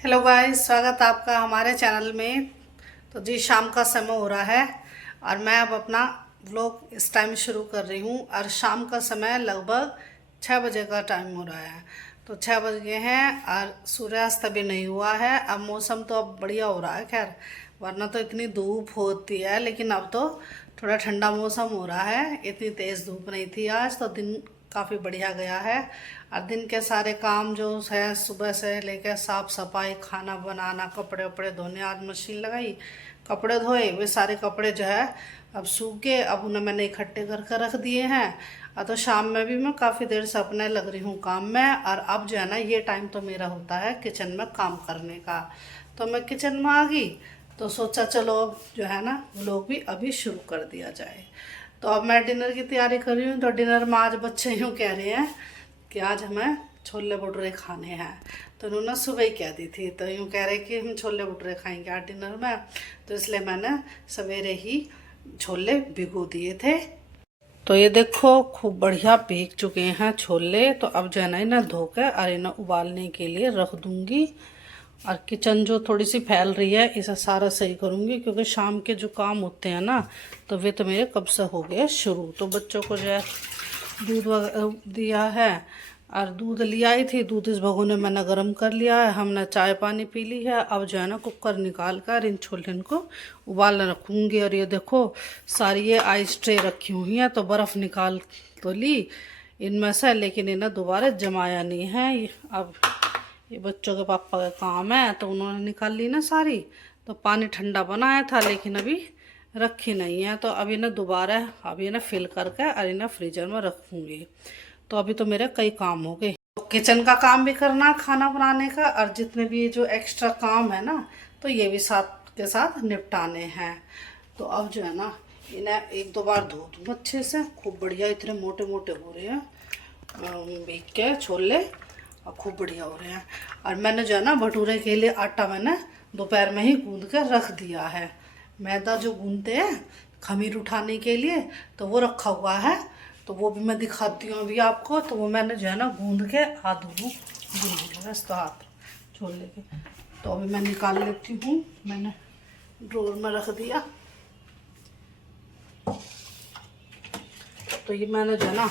Hello guys, स्वागत है आपका हमारे चैनल में। तो जी शाम का समय हो रहा है और मैं अब अपना व्लॉग इस टाइम शुरू कर रही हूँ। और शाम का समय लगभग 6 बजे का टाइम हो रहा है। तो 6 बज गए हैं और सूर्यास्त अभी नहीं हुआ है। अब मौसम तो अब बढ़िया हो रहा है, खैर वरना तो इतनी धूप होती है, लेकिन अब तो थोड़ा ठंडा मौसम हो रहा है। इतनी तेज़ धूप नहीं थी आज, तो दिन काफ़ी बढ़िया गया है। और दिन के सारे काम जो है सुबह से लेकर साफ़ सफाई, खाना बनाना, कपड़े वपड़े धोने, आज मशीन लगाई, कपड़े धोए, वे सारे कपड़े जो है अब सूख गए। अब उन्हें मैंने इकट्ठे करके रख दिए हैं। और तो शाम में भी मैं काफ़ी देर से अपने लग रही हूँ काम में। और अब जो है ना, ये टाइम तो मेरा होता है किचन में काम करने का। तो मैं किचन में आ गई तो सोचा चलो अब जो है ना व्लॉग भी अभी शुरू कर दिया जाए। तो अब मैं डिनर की तैयारी कर रही हूँ। तो डिनर में आज बच्चे यूँ कह रहे हैं कि आज हमें छोले भटूरे खाने हैं। तो उन्होंने सुबह ही कह दी थी, तो यूँ कह रहे कि हम छोले भटूरे खाएंगे आज डिनर में। तो इसलिए मैंने सवेरे ही छोले भिगो दिए थे। तो ये देखो खूब बढ़िया भीग चुके हैं छोले। तो अब जो है ना इन्हें धोकर और इन्हें उबालने के लिए रख दूँगी। और किचन जो थोड़ी सी फैल रही है इसे सारा सही करूँगी, क्योंकि शाम के जो काम होते हैं ना तो वे तो मेरे कब से हो गए शुरू। तो बच्चों को जो है दूध दिया है और दूध लिया ही थी, दूध इस भगोने मैंने गर्म कर लिया है। हमने चाय पानी पी ली है। अब जो है ना कुकर निकाल कर इन छोले को उबालने रखूँगी। और ये देखो सारी ये आइस ट्रे रखी हुई हैं, तो बर्फ़ निकाल तो ली इनमें से, लेकिन इन्हें दोबारा जमाया नहीं है। अब ये बच्चों के पापा का काम है, तो उन्होंने निकाल ली ना सारी। तो पानी ठंडा बनाया था लेकिन अभी रखी नहीं है। तो अभी ना दोबारा अभी ना फिल करके और इन्हें फ्रीजर में रखूँगी। तो अभी तो मेरे कई काम हो गए। तो किचन का काम भी करना, खाना बनाने का, और जितने भी जो एक्स्ट्रा काम है ना तो ये भी साथ के साथ निपटाने हैं। तो अब जो है ना इन्हें एक दो बार धो दूँ अच्छे से, खूब बढ़िया। इतने मोटे मोटे हो रहे हैं भीग के छोले, और खूब बढ़िया हो रहे हैं। और मैंने जो है ना भटूरे के लिए आटा मैंने दोपहर में ही गूंद कर रख दिया है। मैदा जो गूंदते हैं खमीर उठाने के लिए, तो वो रखा हुआ है। तो वो भी मैं दिखाती हूँ अभी आपको। तो वो मैंने जो है ना गूंद के हाथ धो तो हाथ छोले के। तो अभी मैं निकाल लेती हूँ, मैंने ड्रोर में रख दिया। तो ये मैंने जो है ना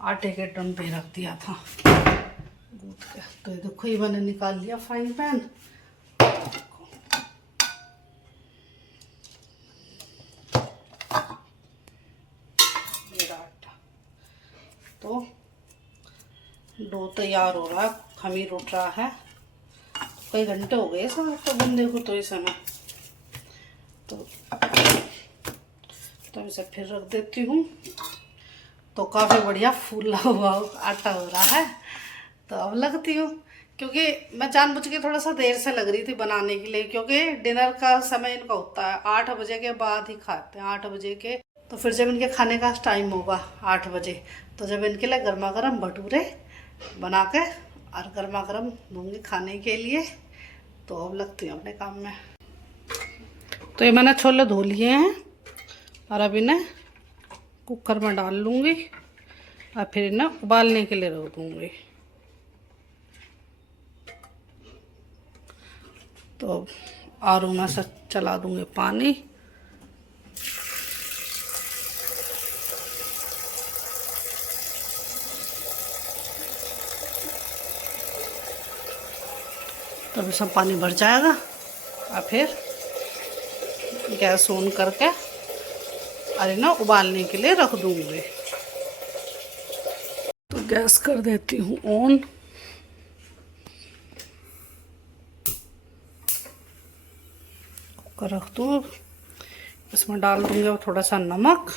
आटे के ड्रम पे रख दिया था गूंद के। तो ये देखो ये मैंने निकाल लिया फ्राइंग पैन। तो डो तैयार हो रहा है, खमीर उठ रहा है। कई घंटे हो गए सब तो बंदे को तो इस समय। तो इसे फिर रख देती हूँ। तो काफ़ी बढ़िया फूला हुआ आटा हो रहा है। तो अब लगती हूँ, क्योंकि मैं जानबूझ के थोड़ा सा देर से लग रही थी बनाने के लिए, क्योंकि डिनर का समय इनका होता है 8 बजे के बाद ही खाते हैं, 8 बजे के। तो फिर जब इनके खाने का टाइम होगा 8 बजे, तो जब इनके लिए गर्मा गर्म भटूरे बना के और गर्मा गर्म दूँगी खाने के लिए। तो अब लगती हूँ अपने काम में। तो ये मैंने छोले धो लिए हैं और अब इन्हें कुकर में डाल लूँगी और फिर इन्हें उबालने के लिए रख दूँगी। तो आरू में से चला दूँगी पानी। तब सब पानी भर जाएगा और फिर गैस ऑन करके और इन्हें उबालने के लिए रख दूँगी। तो गैस कर देती हूँ ऑन। कुकर रख दूँ, इसमें डाल दूँगी थोड़ा सा नमक।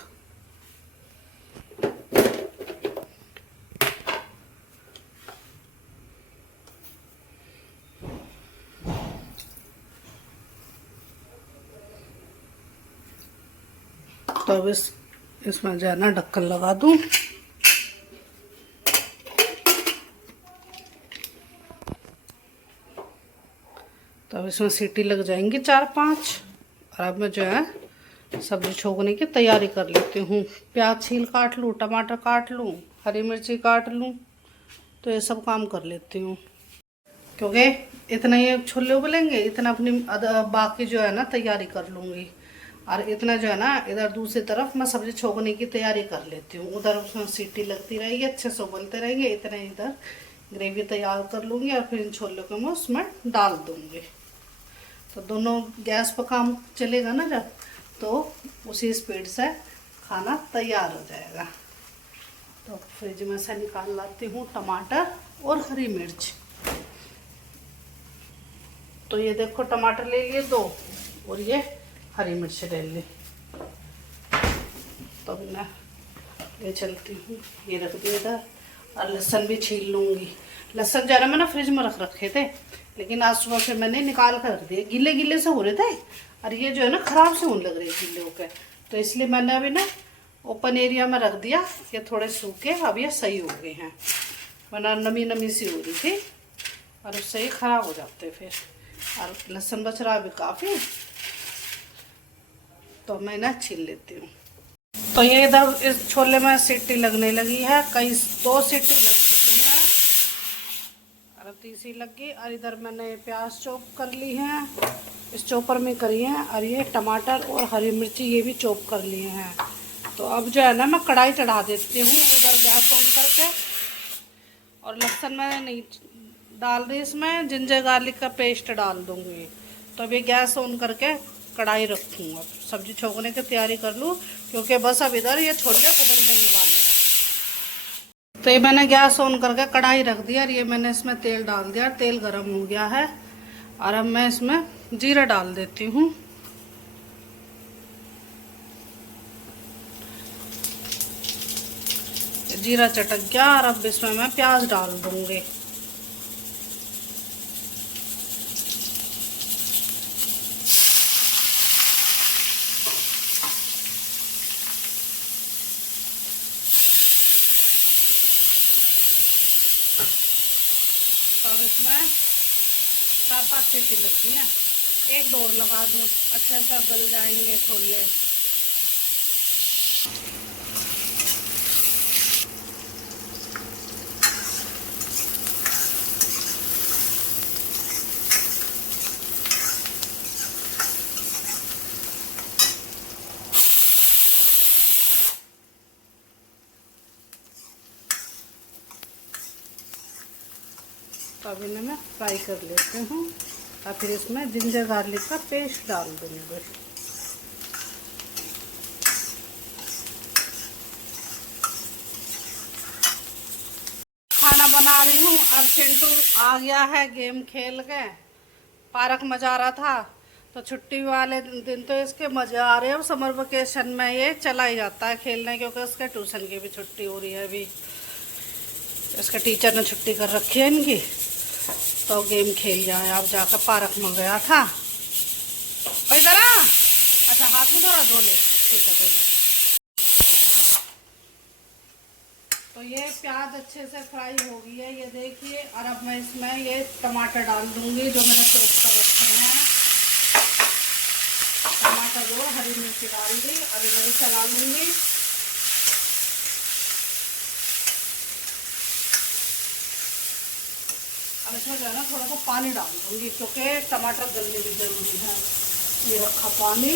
तो अब इसमें जो है ना ढक्कन लगा दूँ। तो अब इसमें सीटी लग जाएंगी 4-5। और अब मैं जो है सब्जी छोकने की तैयारी कर लेती हूँ। प्याज छील काट लूँ, टमाटर काट लूँ, हरी मिर्ची काट लूँ। तो ये सब काम कर लेती हूँ, क्योंकि इतना ये छोले उबलेंगे, इतना अपनी बाकी जो है ना तैयारी कर लूँगी। और इतना जो है ना इधर दूसरी तरफ मैं सब्जी छोकने की तैयारी कर लेती हूँ। उधर उसमें सीटी लगती रहेगी, अच्छे से उबलते रहेंगे, इतना इधर ग्रेवी तैयार कर लूँगी और फिर इन छोलों को मैं उसमें डाल दूँगी। तो दोनों गैस पर काम चलेगा ना जब, तो उसी स्पीड से खाना तैयार हो जाएगा। तो फ्रिज में से निकाल लाती हूँ टमाटर और हरी मिर्च। तो ये देखो टमाटर ले लिए 2 और ये हरी मिर्च ले ली। तो मैं ले चलती हूँ, ये रख दिया इधर। और लहसुन भी छील लूँगी। लहसुन ज़रा मैंने फ्रिज में रखे थे, लेकिन आज सुबह फिर मैंने निकाल कर रख दिए, गीले गीले से हो रहे थे और ये जो है ना ख़राब से होने लग रहे गीले होकर। तो इसलिए मैंने अभी ना ओपन एरिया में रख दिया, ये थोड़े सूखे अब ये सही हो गए हैं, वरना नमी नमी सी हो रही थी और उससे ही ख़राब हो जाते फिर। और लहसुन बच रहा अभी काफ़ी, तो मैं ना छील लेती हूँ। तो ये इधर इस छोले में सीटी लगने लगी है, कई 2 सीटी लग चुकी है और तीसरी लग गई। और इधर मैंने प्याज चॉप कर ली है, इस चॉपर में करी है, और ये टमाटर और हरी मिर्ची ये भी चॉप कर लिए हैं। तो अब जो है ना मैं कढ़ाई चढ़ा देती हूँ उधर गैस ऑन करके। और लहसुन मैं नहीं डाल रही, इसमें जिंजर गार्लिक का पेस्ट डाल दूँगी। तो अभी गैस ऑन करके कढ़ाई रखूँगा, सब्जी छोकने की तैयारी कर लूँ, क्योंकि बस अब इधर ये छोले उबलने वाले हैं। तो ये मैंने गैस ऑन करके कढ़ाई रख दिया और ये मैंने इसमें तेल डाल दिया, तेल गर्म हो गया है। और अब मैं इसमें जीरा डाल देती हूँ। जीरा चटक गया और अब इसमें मैं प्याज डाल दूँगी। और इसमें 4-5 सीटी लगती हैं, 1-2 और लगा दूँ, अच्छे से गल जाएंगे छोले। तो अब इन्हें मैं फ्राई कर लेती हूँ और फिर इसमें जिंजर गार्लिक का पेस्ट डाल दूँगी। खाना बना रही हूँ और चिंटू आ गया है गेम खेल के, पार्क में जा रहा था। तो छुट्टी वाले दिन तो इसके मज़े आ रहे हैं। अब समर वेकेशन में ये चला ही जाता है खेलने, क्योंकि उसके ट्यूशन की भी छुट्टी हो रही है अभी, इसके टीचर ने छुट्टी कर रखी है इनकी। तो गेम खेल जाए, अब जाकर पार्क में गया था। भाई जरा अच्छा हाथ में थोड़ा धो ले, ठीक है धो ले। तो ये प्याज अच्छे से फ्राई हो गई है, ये देखिए। और अब मैं इसमें ये टमाटर डाल दूंगी जो मैंने चॉप कर रखे हैं। टमाटर और हरी मिर्ची डाल दी और इधर चला लूँगी। अब इसमें जो है ना थोड़ा सा पानी डाल दूँगी, क्योंकि टमाटर गलने भी ज़रूरी है। ये रखा पानी,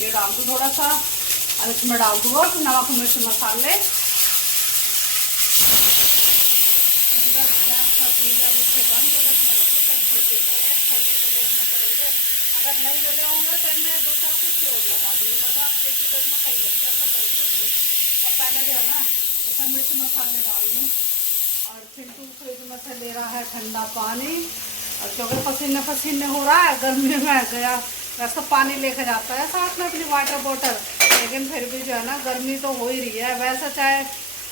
ये डाल दूँ थोड़ा सा और इसमें डाल दूँगा नमक मिर्च मसाले। अगर नहीं जले होंगे तो मैं 2-4 सीटी और लगा दूँगी, वरना सीटी तो इसमें कहीं लग गया तो गल जाएंगे। तो पहले जो है ना इसमें मिर्च मसाले डाल दूँ। और चिंटू फ्रिज में से ले रहा है ठंडा पानी, और क्योंकि पसीने पसीने हो रहा है, गर्मी में गया वैसे पानी लेके जाता है साथ में अपनी वाटर बोतल, लेकिन फिर भी जो है ना गर्मी तो हो ही रही है। वैसे चाहे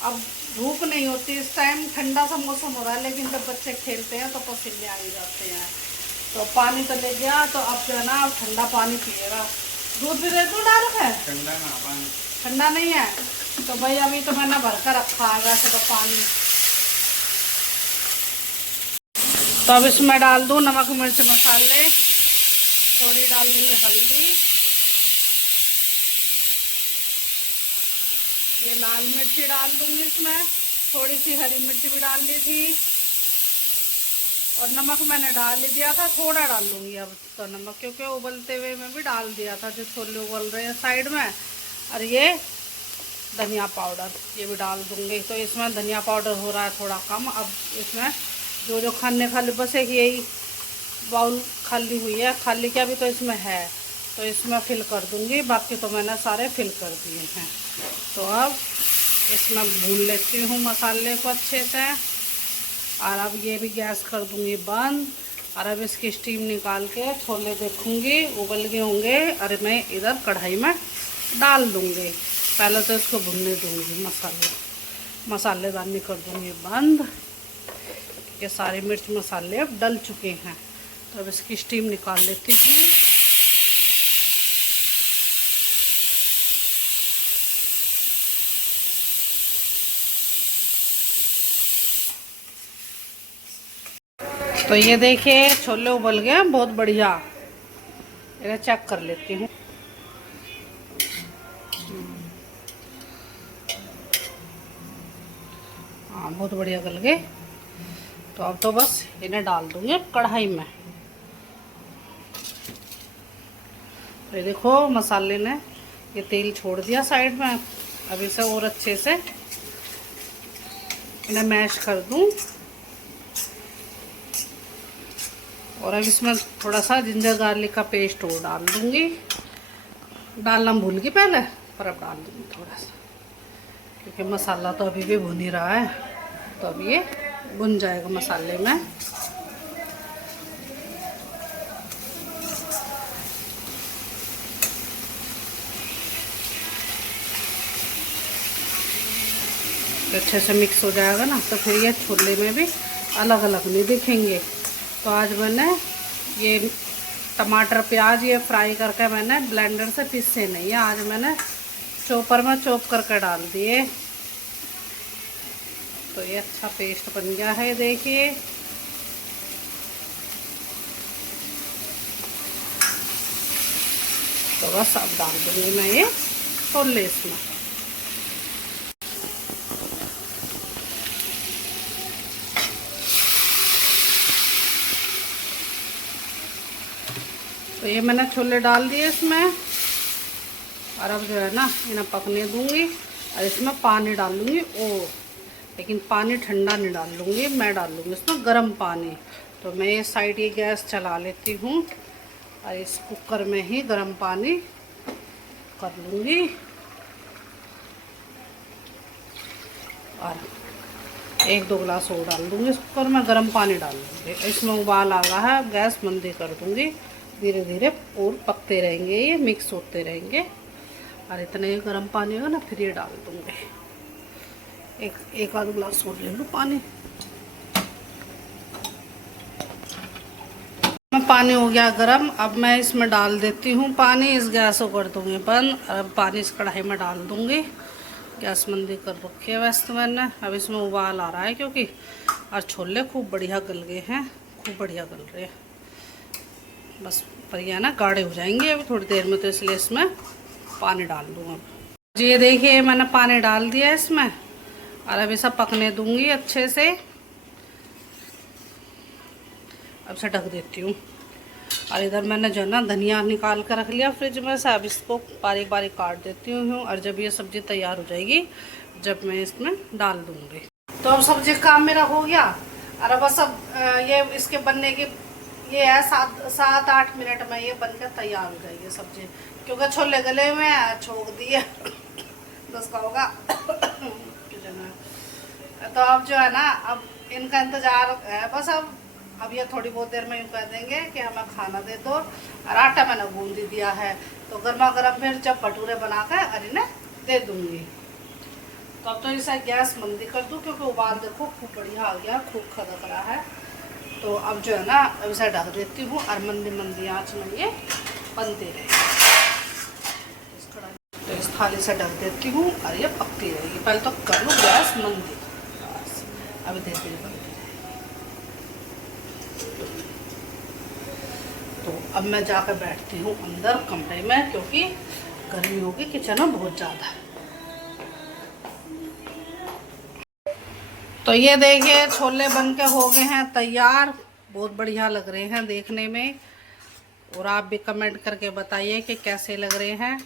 अब धूप नहीं होती इस टाइम, ठंडा सा मौसम हो रहा है, लेकिन जब बच्चे खेलते हैं तो पसीने आ ही जाते हैं। तो पानी तो ले गया, तो अब जो है ना अब ठंडा पानी पिएगा। दूध भी दे दूँ डाल के? ठंडा ना, पानी ठंडा नहीं है तो भाई अभी तो मैंने भर कर रखा है वैसे तो पानी। तो अब इसमें डाल दूँ नमक मिर्च मसाले, थोड़ी डाल दूँगी हल्दी, ये लाल मिर्ची डाल दूँगी इसमें, थोड़ी सी हरी मिर्ची भी डाल ली थी, और नमक मैंने डाल ही दिया था, थोड़ा डाल लूँगी अब तो नमक, क्योंकि उबलते हुए में भी डाल दिया था जो छोले उबल रहे हैं साइड में। और ये धनिया पाउडर ये भी डाल दूँगी। तो इसमें धनिया पाउडर हो रहा है थोड़ा कम। अब इसमें जो जो खाने खाली बस एक यही बाउल खाली हुई है, खाली क्या भी तो इसमें है, तो इसमें फिल कर दूँगी। बाकी तो मैंने सारे फिल कर दिए हैं। तो अब इसमें भून लेती हूँ मसाले को अच्छे से। और अब ये भी गैस कर दूँगी बंद। और अब इसकी स्टीम निकाल के छोले देखूँगी उबल गए होंगे, और मैं इधर कढ़ाई में डाल दूँगी। पहले तो इसको भुनने दूँगी, मसालेदानी कर दूँगी बंद। ये सारे मिर्च मसाले अब डल चुके हैं। तो अब इसकी स्टीम निकाल लेती हूँ। तो ये देखिए छोले उबल गए बहुत बढ़िया। इन्हें चेक कर लेती हूँ। हाँ बहुत बढ़िया गल गए। तो अब तो बस इन्हें डाल दूँगी कढ़ाई में। ये देखो मसाले ने ये तेल छोड़ दिया साइड में। अब इसे और अच्छे से इन्हें मैश कर दूँ। और अब इसमें थोड़ा सा जिंजर गार्लिक का पेस्ट और डाल दूँगी। डालना भूल गई पहले, पर अब डाल दूँगी थोड़ा सा, क्योंकि मसाला तो अभी भी भुन ही रहा है। तो अब ये भुन जाएगा मसाले में। अच्छे से मिक्स हो जाएगा ना, तो फिर ये छोले में भी अलग अलग नहीं दिखेंगे। तो आज मैंने ये टमाटर प्याज ये फ्राई करके मैंने ब्लेंडर से पीसे नहीं है, आज मैंने चॉपर में चॉप करके डाल दिए। तो ये अच्छा पेस्ट बन गया है देखिए। तो बस अब डाल दूँगी मैं ये छोले इसमें। तो ये मैंने छोले डाल दिए इसमें। और अब जो है ना इन्हें पकने दूंगी। और इसमें पानी डाल लूँगी, लेकिन पानी ठंडा नहीं डाल लूँगी, मैं डाल लूँगी इसमें गर्म पानी। तो मैं ये साइड ये गैस चला लेती हूँ और इस कुकर में ही गर्म पानी कर लूँगी। और 1-2 गिलास और डाल दूँगी इस कुकर में, गर्म पानी डाल दूँगी। इसमें उबाल आ रहा है, गैस मंदी कर दूँगी। धीरे धीरे और पकते रहेंगे, ये मिक्स होते रहेंगे। और इतना ही गर्म पानी होगा ना, फिर ये डाल दूँगी। एक आध गिलास और ले लूँ पानी। पानी हो गया गरम। अब मैं इसमें डाल देती हूँ पानी। इस गैस को कर दूँगी बंद। अब पानी इस कढ़ाई में डाल दूँगी। गैस मंदी कर रखी है वैसे तो मैंने। अब इसमें उबाल आ रहा है, क्योंकि और छोले खूब बढ़िया गल गए हैं, खूब बढ़िया गल रहे हैं। बस पर यह ना गाढ़े हो जाएंगे अभी थोड़ी देर में, तो इसलिए इसमें पानी डाल दूँगा। अब ये देखिए मैंने पानी डाल दिया इसमें। और अब इसे पकने दूँगी अच्छे से। अब से ढक देती हूँ। और इधर मैंने जो है ना धनिया निकाल कर रख लिया फ्रिज में से। अब इसको बारीक बारीक काट देती हूँ। और जब ये सब्ज़ी तैयार हो जाएगी, जब मैं इसमें डाल दूँगी। तो अब सब्ज़ी काम मेरा हो गया। और अब बस अब ये इसके बनने की ये है 7-8 मिनट में ये बनकर तैयार हो जाएगी सब्ज़ी, क्योंकि छोले गले हुए हैं, छोड़ दिए 10 का होगा। तो अब जो है ना अब इनका इंतज़ार है बस। अब ये थोड़ी बहुत देर में यूँ कह देंगे कि हमें खाना दे दो। और आटा मैंने गूंद ही दिया है, तो गर्मा गर्म फिर जब भटूरे बना कर और इन्हें दे दूँगी। तो अब तो इसे गैस मंदी कर दूँ, क्योंकि उबाल देखो खूब बढ़िया आ गया, खूब खदक रहा है। तो अब जो है ना अब इसे ढक देती हूँ और मंदी मंदी आँच में ये बनती रहेगी। तो इस थाली से ढक देती हूँ और ये पकती रहेगी। पहले तो कर लूँ गैस मंदी, बस अभी धीरे धीरे बनती रहेगी। तो अब मैं जाकर बैठती हूँ अंदर कमरे में, क्योंकि गर्मी होगी किचन में बहुत ज़्यादा। तो ये देखिए छोले बन के हो गए हैं तैयार। बहुत बढ़िया लग रहे हैं देखने में, और आप भी कमेंट करके बताइए कि कैसे लग रहे हैं।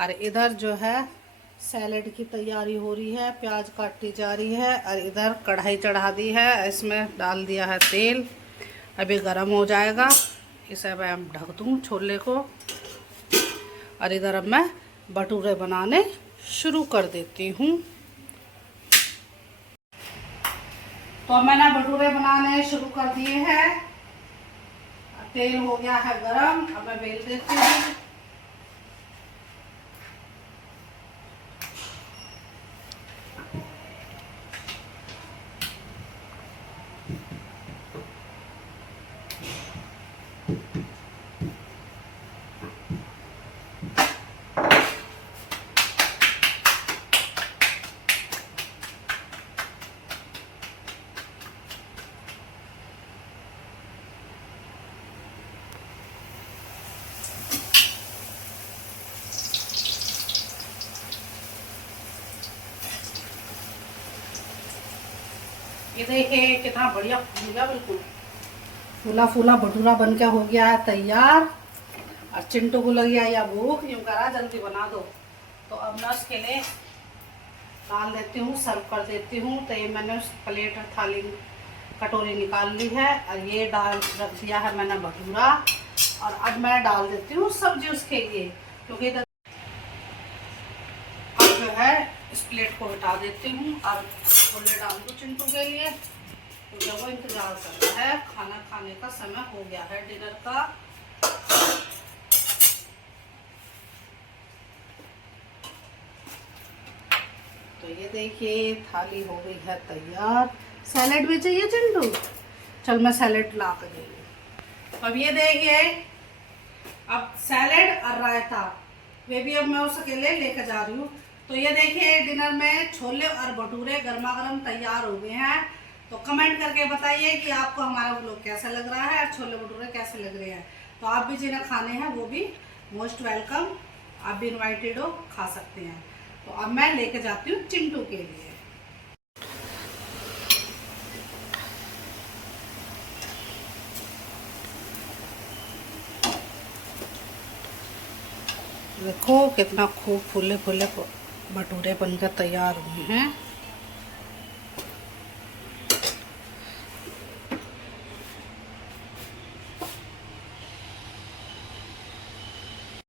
और इधर जो है सैलेड की तैयारी हो रही है, प्याज काटी जा रही है, और इधर कढ़ाई चढ़ा दी है, इसमें डाल दिया है तेल, अभी गरम हो जाएगा। इसे मैं ढक दूँ छोले को, और इधर अब मैं भटूरे बनाने शुरू कर देती हूँ। तो मैंने भटूरे बनाने शुरू कर दिए हैं, तेल हो गया है गरम, अब मैं बेल देती हूँ। ये देखिए कितना बढ़िया फूल गया, बिल्कुल फूला फूला भटूरा बन के हो गया है तैयार। और चिंटू को लग गया या भूख, यूँ करा जल्दी बना दो। तो अब मैं उसके लिए डाल देती हूँ, सर्व कर देती हूँ। तो ये मैंने उस प्लेट थाली कटोरी निकाल ली है, और ये डाल रख दिया है मैंने भटूरा। और अब मैं डाल देती हूँ सब्जी उसके लिए, क्योंकि अब जो है इस प्लेट को हटा देती हूँ और छोले डाल दूँ चिंटू के लिए। तो जब वो इंतजार कर रहा है, खाना खाने का समय हो गया है डिनर का। तो ये देखिए थाली हो गई है तैयार। सैलेड भी चाहिए चिंटू? चल मैं सैलेड ला कर देंगे। अब ये देखिए, अब सैलेड और रायता वे भी अब मैं उसके लिए लेकर जा रही हूँ। तो ये देखिए डिनर में छोले और भटूरे गर्मा गर्म तैयार हो गए हैं। तो कमेंट करके बताइए कि आपको हमारा व्लॉग कैसा लग रहा है और छोले भटूरे कैसे लग रहे हैं। तो आप भी जिन्हें खाने हैं वो भी मोस्ट वेलकम, आप भी इनवाइटेड हो, खा सकते हैं। तो अब मैं लेके जाती हूँ चिंटू के लिए। देखो कितना खूब फूले फूले भटूरे बनकर तैयार हुए हैं।